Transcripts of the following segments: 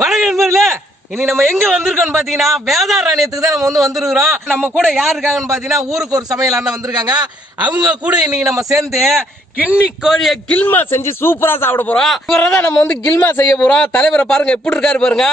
வணக்கம் நண்பர்களே, இனி நம்ம எங்க வந்திருக்கோம்னு பாத்தீங்கன்னா வேதாரண்யத்துக்கு தான் நம்ம வந்திருக்கிறோம். நம்ம கூட யார் இருக்காங்கன்னு பாத்தீங்கன்னா ஊருக்கு ஒரு சமையல் அண்ணன் வந்திருக்காங்க. அவங்க கூட இன்னைக்கு நம்ம சேர்ந்து கிண்ணி கோழியை கில்மா செஞ்சு சூப்பரா சாப்பிட போறோம். இவரை தான் நம்ம கில்மா செய்ய போறோம். தலைவரை பாருங்க எப்படி இருக்காரு பாருங்க.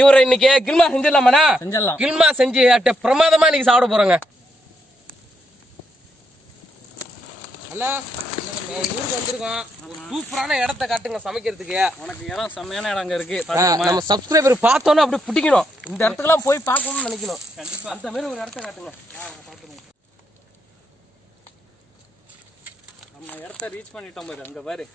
இவரை இன்னைக்கு கில்மா செஞ்சிடலாமாண்ணா? செஞ்சிடலாம். கில்மா செஞ்சு பிரமாதமா இன்னைக்கு சாப்பிட போறோங்க. அண்ணா ஊருக்கு வந்திருக்கோம். சூப்பரான இடத்த காட்டுங்க சமைக்கிறதுக்கு. உனக்கு இடம் செம்மையான இடம் அங்க இருக்கு. நம்ம சப்ஸ்கிரைபர் பார்த்தோன்னா அப்படியே பிடிக்கணும். இந்த இடத்துக்குலாம் போய் பார்க்கணும்னு நினைக்கணும். அந்த மாதிரி ஒரு இடத்த காட்டுங்க. நம்ம இடத்த ரீச் பண்ணிட்டோம் பாரு. அங்க பாரு,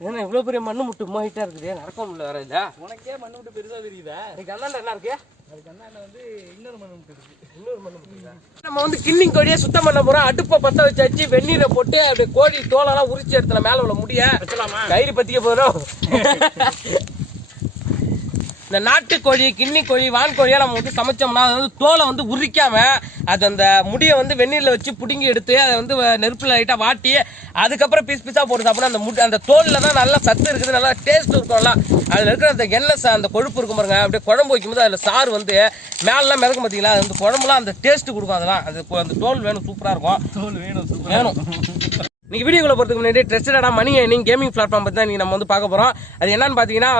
ஏன்னா இவ்வளவு பெரிய மண்ணு முட்டு மூகிட்டா இருக்குது. நடக்க முடியல வேற இல்ல. உனக்கே மண்ணு முட்டு பெருசா தெரியுதா? அதுக்கு அண்ணாண்ட என்ன இருக்கு? அதுக்கு அண்ணாண்ட இன்னொரு மண்ணு முட்டு இருக்கு. இன்னொரு மண்ணு முட்டு. நம்ம கிண்ணி கோழியை சுத்தம் பண்ண போறோம். அடுப்பை பத்த வச்சாச்சு. வெந்நீரை போட்டு அப்படியே கோழி தோலெல்லாம் உரிச்சு எடுத்துல மேல உள்ள முடிய வச்சலாமா? கயிறு பத்திக்க போறோம். இந்த நாட்டுக்கோழி, கிண்ணி கோழி, வான்கோழியா நம்ம சமைச்சோம்னா அது தோலை உரிக்காம அது அந்த முடியை வெந்நீர்ல வச்சு புடுங்கி எடுத்து அதை நெருப்புல லைட்டா வாட்டி அதுக்கப்புறம் பீஸ் பீஸா போட்டு சாப்பிடணும். அந்த தோல்ல தான் நல்லா சத்து இருக்குது, நல்லா டேஸ்ட் இருக்கும்ல. அதுல இருக்கிற அந்த எண்ணெய் அந்த கொழுப்பு இருக்கும் பாருங்க. அப்படியே குழம்பு வைக்கும்போது அதுல சாறு மேலாம் மிதக்கும் பார்த்தீங்களா? அது குழம்புலாம் அந்த டேஸ்ட் கொடுக்கும். அதெல்லாம் அந்த தோல் வேணும், சூப்பரா இருக்கும். தோல் வேணும். இன்னைக்கு வீடியோக்குள்ள போறதுக்கு முன்னாடி ட்ரஸ்டடான மணி ஏர்னிங் கேமிங் பிளாட்ஃபார்ம் பத்தி தான் நம்ம பார்க்க போறோம். அது என்னன்னு பாத்தீங்கன்னா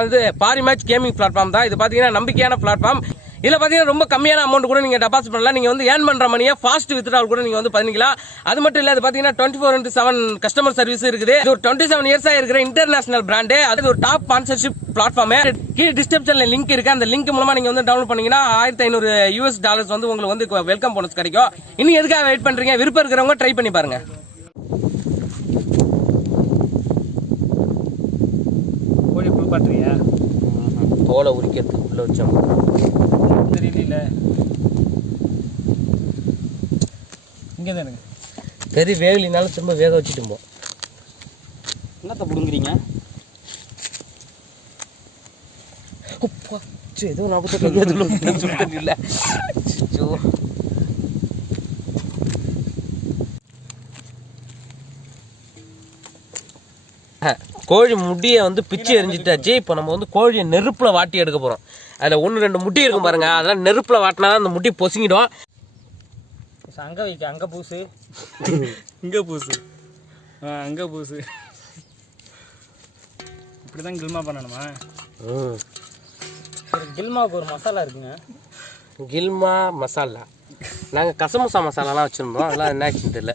பாரி மேட்ச் கேமிங் பிளாட்ஃபார்ம் தான். இது பாத்தீங்கன்னா நம்பிக்கையான பிளாட்ஃபார்ம். இதுல பாத்தீங்கன்னா ரொம்ப கம்மியான அமௌண்ட் கூட நீங்க டெபாசிட் பண்ணலாம். நீங்க ஏர்ன் பண்ற மணியை ஃபாஸ்ட் வித்ட்ராவல் கூட நீங்க பண்ணிக்கலாம். அது மட்டும் இல்ல, இது பாத்தீங்கன்னா 24/7 கஸ்டமர் சர்வீஸ் இருக்குது. இது ஒரு 27 இயர்ஸா இருக்கிற இன்டர்நேஷனல் பிராண்ட். அது ஒரு டாப் ஸ்பான்சர்ஷிப் பிளாட்ஃபார்ம். கீழே டிஸ்கிரிப்ஷன்ல லிங்க் இருக்கு. அந்த லிங்க் மூலமா நீங்க டவுன்லோட் பண்ணீங்கன்னா $1500 உங்களுக்கு வெல்கம் போனஸ் கிடைக்கும். இன்னும் எதுக்காக வெயிட் பண்றீங்க? விருப்பம் இருக்கிறவங்க ட்ரை பண்ணி பாருங்க. கோழி குளிப்பாட்டுறியா? தோலை உரிக்கிறதுக்கு உள்ள வச்சோம் தெரியல. இங்கே தானே பெரிய வேகலினாலும் திரும்ப வேக வச்சுட்டு என்னத்த பிடுங்குறீங்க? ஏதோ நான் இல்லை. கோழி முடியை பிச்சு எரிஞ்சிட்டாச்சு. இப்போ நம்ம கோழியை நெருப்புல வாட்டி எடுக்க போறோம். அதுல 1-2 முட்டி இருக்கும் பாருங்க. அதெல்லாம் நெருப்புல வாட்டினாதான் அந்த முட்டி பொசுங்கிடும். அங்க வைக்க, அங்க பூசு, இங்க பூசு, அங்க பூசு. இப்படிதான் கில்மா பண்ணணுமா? கில்மாவுக்கு ஒரு மசாலா இருக்குங்க. கில்மா மசாலா நாங்க கசமுசா மசாலாலாம் வச்சிருந்தோம். அதெல்லாம் என்ன ஆச்சுன்னு தெரியல.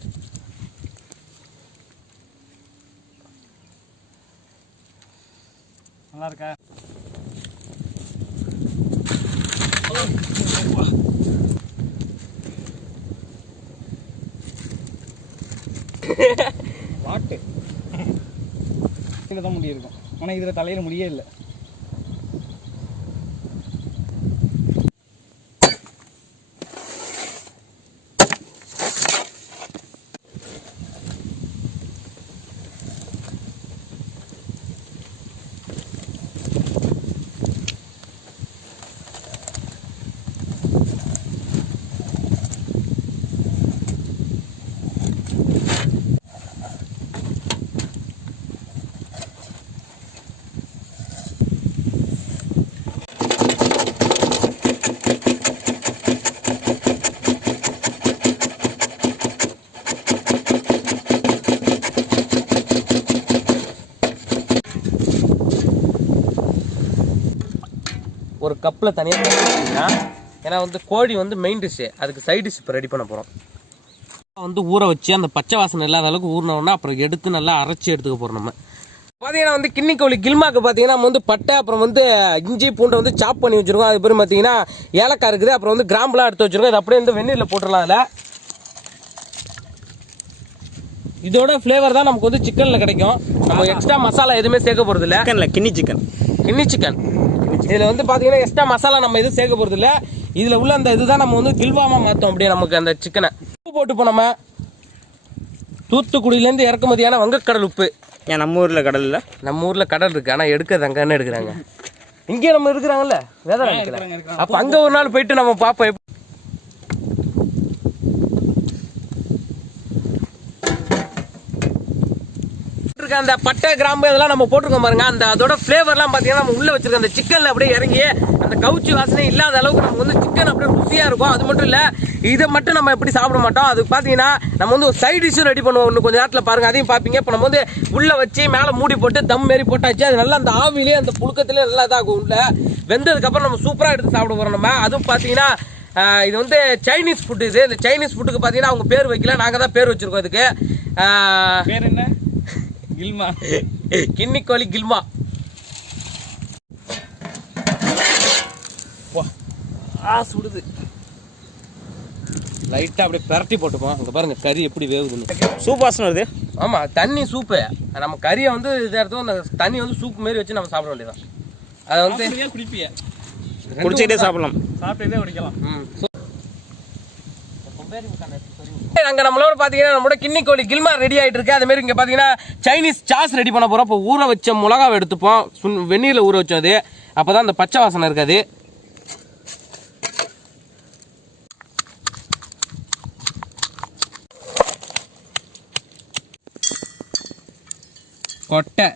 நல்லா இருக்கா? வாட்டு இதில் தான் முடி இருக்கும். ஆனால் இதில் தலையில் முடியே இல்லை. ஒரு கப்பில் தனியாக போட்டிங்கன்னா, ஏன்னா கோழி மெயின் டிஷ்ஷு, அதுக்கு சைட் டிஷ் இப்போ ரெடி பண்ண போகிறோம். ஊற வச்சு அந்த பச்சை வாசனை இல்லாத அளவுக்கு ஊறினோன்னா அப்புறம் எடுத்து நல்லா அரைச்சி எடுத்துக்க போகிறோம். நம்ம பார்த்தீங்கன்னா கிண்ணி கோழி கில்மாக்கு பார்த்தீங்கன்னா நம்ம பட்டை, அப்புறம் இஞ்சி பூண்டை சாப் பண்ணி வச்சுருக்கோம். அது பேர் பார்த்தீங்கன்னா ஏலக்காய் இருக்குது. அப்புறம் கிராம்பெலாம் எடுத்து வச்சுருக்கோம். இது அப்படியே வெந்நீரில் போட்டுடலாம். அதில் இதோட ஃப்ளேவர் தான் நமக்கு சிக்கனில் கிடைக்கும். நம்ம எக்ஸ்ட்ரா மசாலா எதுவுமே சேர்க்க போகிறது இல்லை. சிக்கனில் கிண்ணி சிக்கன் இதில் பார்த்தீங்கன்னா எக்ஸ்ட்ரா மசாலா நம்ம எதுவும் சேர்க்க போகிறது இல்லை. இதில் உள்ள அந்த இதுதான் நம்ம கில்வாமா மாற்றோம். அப்படியே நமக்கு அந்த சிக்கனை உப்பு போட்டுப்போம். நம்ம தூத்துக்குடியிலேருந்து இறக்குமதியான வங்கக்கடல் உப்பு. ஏன் நம்ம ஊரில் கடல் இல்லை? நம்ம ஊரில் கடல் இருக்குது, ஆனால் எடுக்கிறது அங்கே எடுக்கிறாங்க. இங்கே நம்ம இருக்கிறாங்கல்ல வேதாரண்யத்தில். அப்போ அங்கே ஒரு நாள் போயிட்டு நம்ம பார்ப்போம். இருக்க அந்த பட்டை கிராம்பு இதெல்லாம் நம்ம போட்டிருக்கோம் பாருங்க. அந்த அதோட ஃபிளேவர்லாம் பார்த்தீங்கன்னா நம்ம உள்ள வச்சிருக்க அந்த சிக்கன்ல அப்படியே இறங்கி அந்த கவுச்சி வாசனை இல்லாத அளவுக்கு நமக்கு வந்து சிக்கன் அப்படியே ருசியா இருக்கும். அது மட்டும் இல்ல, இதை மட்டும் நம்ம எப்படி சாப்பிட மாட்டோம். அது பார்த்தீங்கன்னா நம்ம வந்து ஒரு சைட் டிஷ்ஷும் ரெடி பண்ணுவோம். இன்னும் கொஞ்சம் நேரத்தில் பாருங்க, அதையும் பார்ப்பீங்க. இப்போ நம்ம வந்து உள்ள வச்சு மேலே மூடி போட்டு தம் மாரி போட்டாச்சு. அது நல்லா அந்த ஆவிலே அந்த புழுக்கத்திலே நல்லா இதாகும். உள்ள வெந்ததுக்கு அப்புறம் நம்ம சூப்பராக எடுத்து சாப்பிட போறோம். நம்ம அதுவும் பார்த்தீங்கன்னா இது வந்து சைனீஸ் ஃபுட். இது இந்த சைனீஸ் ஃபுட்டுக்கு பார்த்தீங்கன்னா அவங்க பேர் வைக்கல, நாங்கள் தான் பேர் வச்சிருக்கோம். இதுக்கு பேர் என்ன? கில்மா. கிண்ணி கோழி கில்மா. சுடுது. லைட்டாக அப்படியே பிரட்டி போட்டுப்போம். அங்கே பாருங்க கறி எப்படி வேகுதுன்னு. சூப் வாசனை வருது. ஆமாம், தண்ணி சூப்பு. நம்ம கறியை வந்து இதை எடுத்து அந்த தண்ணி வந்து சூப்பு மாரி வச்சு நம்ம சாப்பிட வேண்டியதான். அதை வந்து குடிப்பிய குடிச்சிட்டே சாப்பிடலாம், சாப்பிட்டே குடிக்கலாம். நாங்கள் நம்மளோட பார்த்தீங்கன்னா நம்மளோட கிண்ணி கோழி கில்மா ரெடி ஆகிட்டு இருக்கு. அதே மாதிரி இங்கே பார்த்தீங்கன்னா சைனீஸ் சாஸ் ரெடி பண்ண போகிறோம். இப்போ ஊற வச்ச மிளகாவை எடுத்துப்போம். வெந்நீரில் ஊற வச்சது, அப்போ தான் அந்த பச்சை வாசனை இருக்காது. கொட்டை,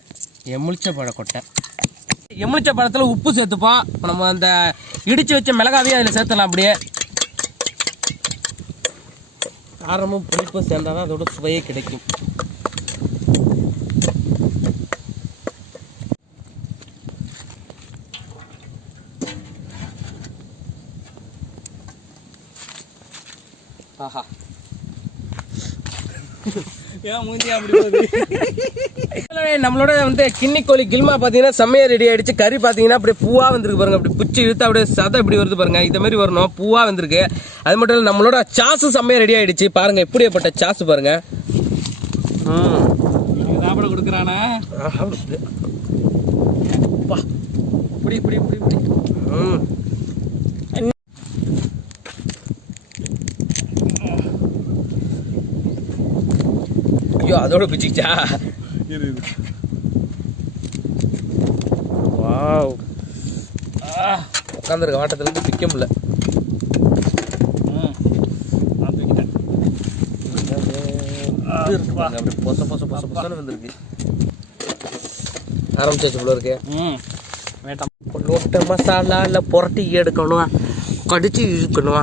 எமுளிச்ச பழ கொட்டை. எமுளிச்ச பழத்தில் உப்பு சேர்த்துப்போம். இப்போ நம்ம அந்த இடித்து வச்ச மிளகாவையும் அதில் சேர்த்தலாம். அப்படியே காரமும் புளிப்பும் சேர்ந்தால் தான் அதோட சுவையே கிடைக்கும். ஆஹா, நம்மளோட வந்து கிண்ணி கோழி கில்மா பாத்தீங்கன்னா செம்மையா ரெடி ஆயிடுச்சு. கறி பாத்தீங்கன்னா அப்படியே பூவா வந்திருக்கு பாருங்க. அப்படி பிச்சு இழுத்து அப்படியே சதை இப்படி வருது பாருங்க. இந்த மாதிரி வரணும், பூவா வந்திருக்கு. அது மட்டும் இல்ல, நம்மளோட சாஸும் செம்மையா ரெடி ஆயிடுச்சு. பாருங்க எப்படிப்பட்ட சாஸ் பாருங்க. சாப்பிட கொடுக்குறானா இப்படி இப்படி இப்படி இப்படி. ஐயோ, அதோட பிச்சுக்கிச்சா. வாவ், உட்காந்துருக்க வாட்டத்துல இருந்து பிக்க முடியல. அப்படியே பொச பொச பொச பொசன்னு வந்துருக்கு. ஆரம்பிச்சாச்சு போல இருக்கு. லோட்ட மசாலால புரட்டி எடுக்கணும், கடிச்சு இழுக்கணும்.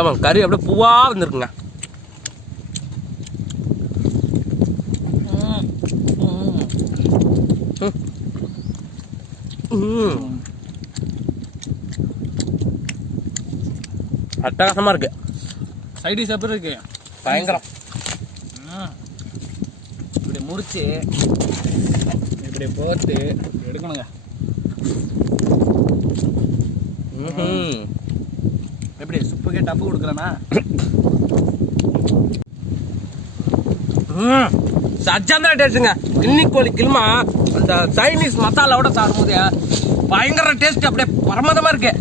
ஆமாம், கறி அப்படியே பூவா வந்துருக்குங்க. அட்டகாசமா இருக்கு. சைடிஷ் எப்படி இருக்கு? பயங்கரம். இப்படி முறிச்சு இப்படி போட்டு எடுக்கணுங்க. எப்படி சுப்புக்கே டப்பு கொடுக்குறேன்னா சச்சாந்திர டேஸ்ட்டுங்க. கிண்ணி கோழி கில்மா அந்த சைனீஸ் மசாலாவோட சாப்பிடும்போது பயங்கர டேஸ்ட், அப்படியே பரமதமா இருக்கு.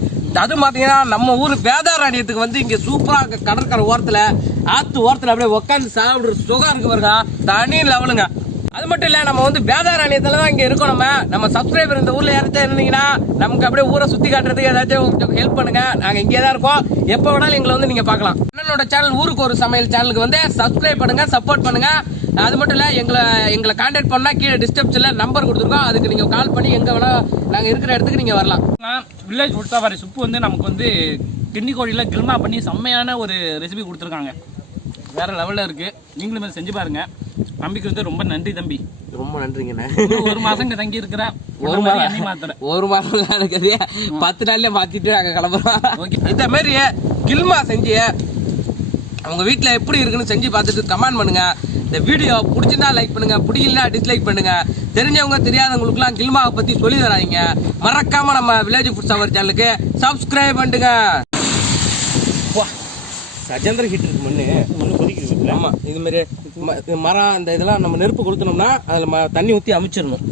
அது பார்த்தீங்கன்னா நம்ம ஊர் வேதாரண்யத்துக்கு வந்து இங்கே சூப்பராக கடற்கரை ஓரத்தில் ஆற்று ஓரத்தில் அப்படியே உட்காந்து சாப்பிடுற சுகம் இருக்கு பாருங்க, தனி லெவலுங்க. அது மட்டும் இல்லை, நம்ம வந்து வேதாரண்யத்தில் தான் இங்கே இருக்கோம். நம்ம சப்ஸ்கிரைபர் இந்த ஊரில் யாராச்சும் இருந்தீங்கன்னா நமக்கு அப்படியே ஊரை சுற்றி காட்டுறதுக்கு ஏதாச்சும் ஹெல்ப் பண்ணுங்க. நாங்கள் இங்கே தான் இருக்கோம். எப்போ வேணாலும் எங்களை வந்து நீங்கள் பார்க்கலாம். அண்ணனோட சேனல் ஊருக்கு ஒரு சமையல் சேனலுக்கு வந்து சப்ஸ்கிரைப் பண்ணுங்க, சப்போர்ட் பண்ணுங்க. அது மட்டும் இல்லை, எங்களை கான்டாக்ட் பண்ணால் கீழே டிஸ்கிரிப்ஷனில் நம்பர் கொடுத்துருக்கோம். அதுக்கு நீங்கள் கால் பண்ணி எங்கே வேணால் நாங்கள் இருக்கிற இடத்துக்கு நீங்கள் வரலாம். வில்லேஜ் ஃபுட் சஃபாரி சுப்பு வந்து நமக்கு வந்து கிண்ணி கோழியில் கில்மா பண்ணி செம்மையான ஒரு ரெசிபி கொடுத்துருக்காங்க. வேறு லெவலில் இருக்குது. நீங்களும் இதை செஞ்சு பாருங்கள். தம்பிக்கு வந்து ரொம்ப நன்றி தம்பி. ரொம்ப நன்றிங்கண்ணே. ஒரு மாதம் இங்கே தங்கி இருக்கிறேன். ஒரு மாதம் இருக்குது. 10 நாள்ல மாற்றிட்டு நாங்கள் கிளம்புறோம். ஓகே, இந்த மாதிரி கில்மா செஞ்சு அவங்க வீட்டில் எப்படி இருக்குன்னு செஞ்சு பார்த்துட்டு கமெண்ட் பண்ணுங்க. இந்த வீடியோ பிடிச்சிருந்தா லைக் பண்ணுங்க, பிடிக்கலனா டிஸ்லைக் பண்ணுங்க. தெரிஞ்சவங்க தெரியாதவங்களுக்குலாம் கில்மாவை பற்றி சொல்லி தராங்க. மறக்காம நம்ம வில்லேஜ் ஃபுட் சஃபாரி சேனலுக்கு சப்ஸ்கிரைப் பண்ணுங்க. கஜேந்திர ஹீட் இருக்கு மண்ணு கொதிக்குது. ஆமாம், இது மாதிரி மரம் அந்த இதெல்லாம் நம்ம நெருப்பு கொடுத்தோம்னா அதில் தண்ணி ஊற்றி அமைச்சிடணும்.